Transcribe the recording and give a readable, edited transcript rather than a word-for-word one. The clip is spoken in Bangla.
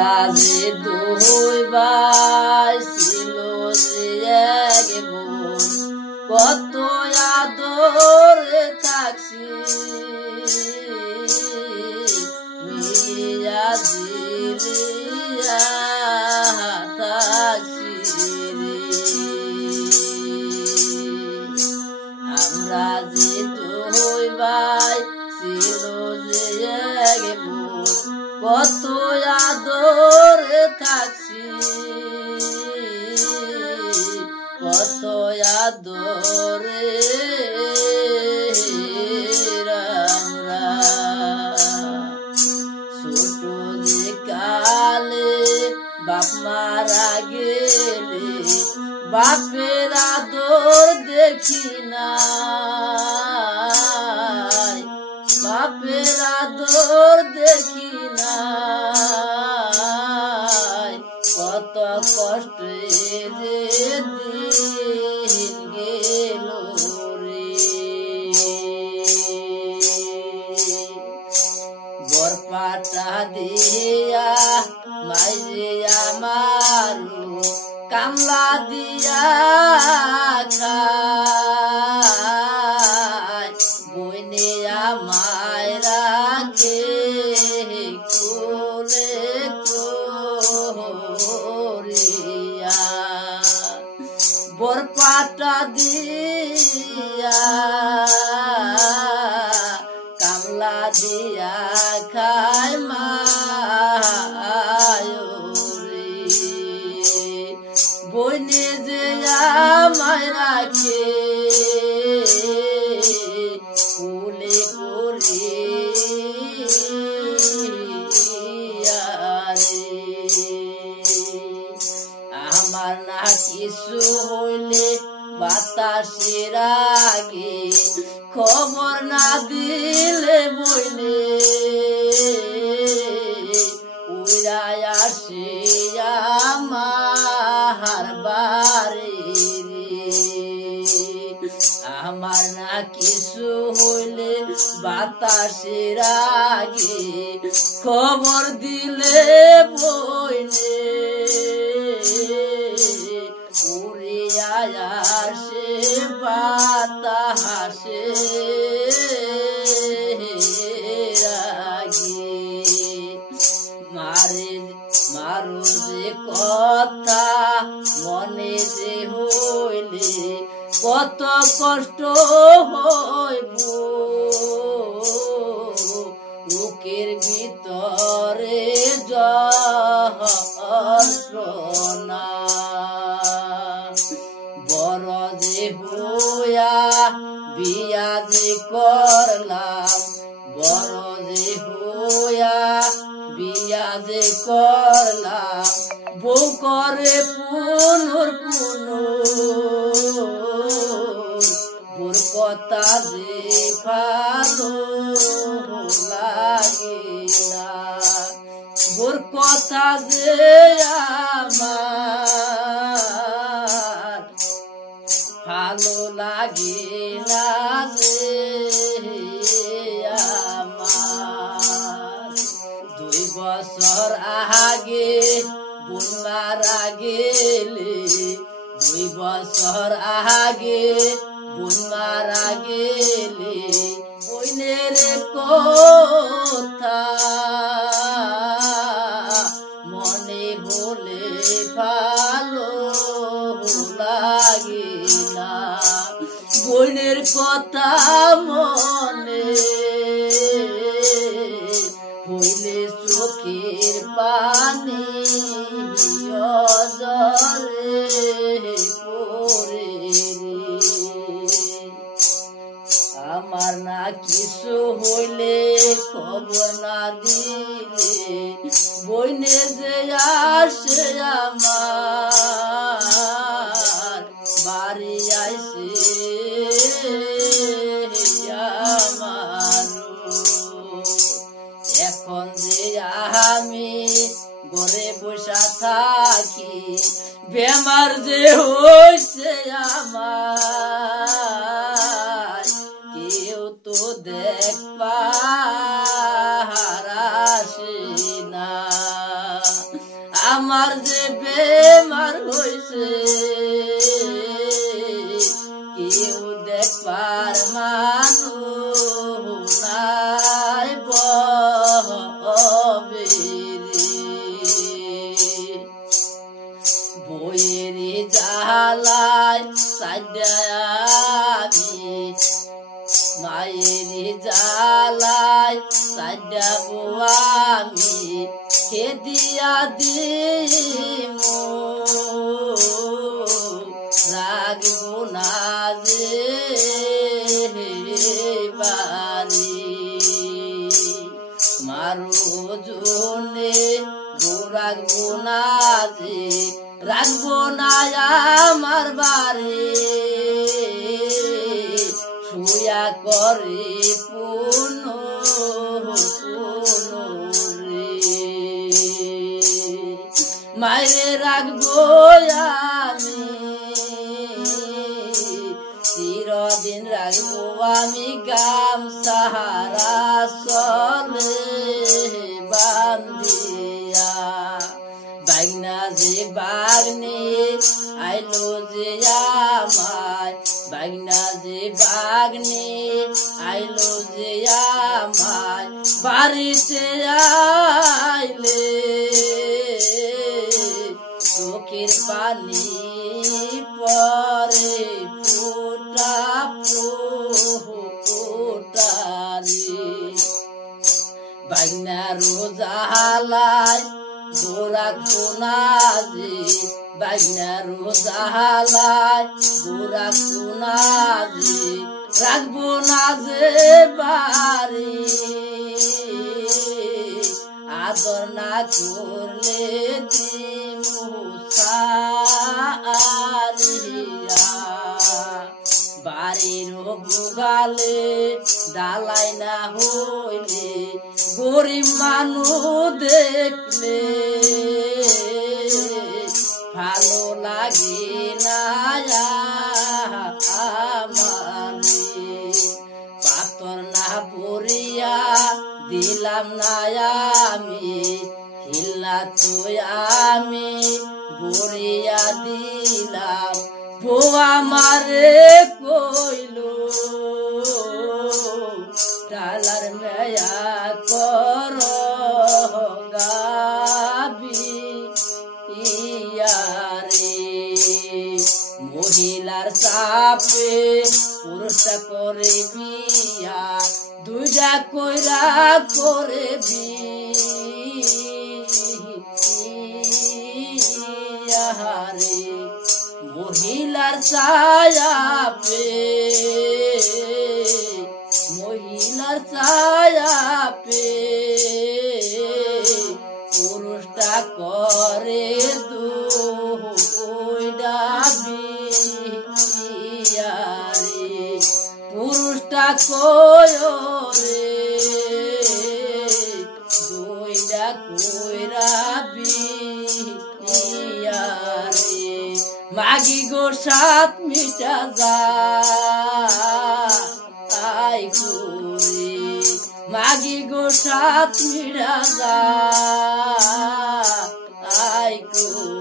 আমরা যে দুই ভাই ছিল যে এক বোন, কত আদরে থাকছি মিলিয়া জিলিয়া থাকছি রে। আমরা যে দুই ভাই ছিল যে এক বোন, কত আদরে থাকছি কত আদরে আমরা। ছোট যে কালে বাপ মারা গেলে বাপের আদর দেখি না, বাপের আদর দেখি না, কত কষ্টে যে দিন গেল রে। বরপাটা দিয়া মাইরে আমারু কামলা দিয়া খায়, বইনে আমায় রাখে কোলে করিয়া। বরপাটা দিয়া কামলা দিয়া খায় মায়রে, বইনে যে আমায় রাখে কোলে করিয়া রে। আমার না কিছু হইলে বাতাসের আগে খবর না দিলে বইলে উড়ায় আসে আমার বাড়ি রে। আমার না কিছু হইলে বাতাসের আগে খবর দিলে বইলে উড়িয়া আসে বাতাসে রাগে। মারো যে কথা মনে যে হইলে কত কষ্ট হইব, বুকের ভিতরে যন্ত্রণা। বড় যে হইয়া বিয়া যে করলাম, বড় যে হইয়া বিয়া যে করলাম, বউ করে পুনর বোর কথা যে ভালো লাগে না, বোর কথা যে আমার ভালো লাগে না যে আমার। 2 বছর আগে বোন মারা গেলে, 2 বছর আগে বোন মারা গেলে বোনের কথা মনে হলে ভালো লাগে না, বোনের কথা মনে হইলে চোখের পানি জলে পড়ে রে। আমার না কিছু হইলে খবর না দিলে বইনে যে আসে আমার বাড়ি আইসে আমার। এখন যে আমি ঘরে বসা থাকি, বেমার যে হইছে আমার, কেউ তো দেখবার আসে না। আমার যে বেমার হইছে কেউ দেখবার মানুষ নাই বইয়েরি জালায় সাজায়ামি মায়েরি জালায় সাজাবো আমি খেদিয়া দিমু রাগবো না যে বাড়ি মারো জনে রাগবো না যে রাগবো না আমার বাড়ি শুয়া করে পুন মায়েরে রাখবো আমি চিরদিন রাখবো আমি গামছাহারা চলে বান্ধিয়া বাগনা যে বাগনি আইলো যে আমায় বাগনা যে বাগনি আইলো যে আমায় বাড়িতে আইলে চোখের পানি পরে ফোটা ফোটারে বাগনা রোজালায় গোরাক কোনাজে বাগনা রোজালায় গোরাক কোনাজে রাখবো না যে বাড়ি আদর না করলে বাড়ির বুগালে ডালাই না হইলে গরিব মানুষ দেখলে ভালো লাগে না আমারে পাথর না পড়িয়া দিলাম না আমি হিল্লা তো আমি বড়িয়া দিলাম বউ আমারে কইল ডালার মেয়া কর গাবি ইয়ারে মহিলার চাপে পুরুষটা করে বিয়া দুইটা কইরা করে বিয়ারে মহিলার ছায়া পে মহিলার ছায়া পে পুরুষটা করে দুইটা বিয়ারে পুরুষটা কয় রে দুইটা কইরা বিয়ারে মাগি গো সাত মিটা যাই করে মাগি গো সাত মিটা যাই করে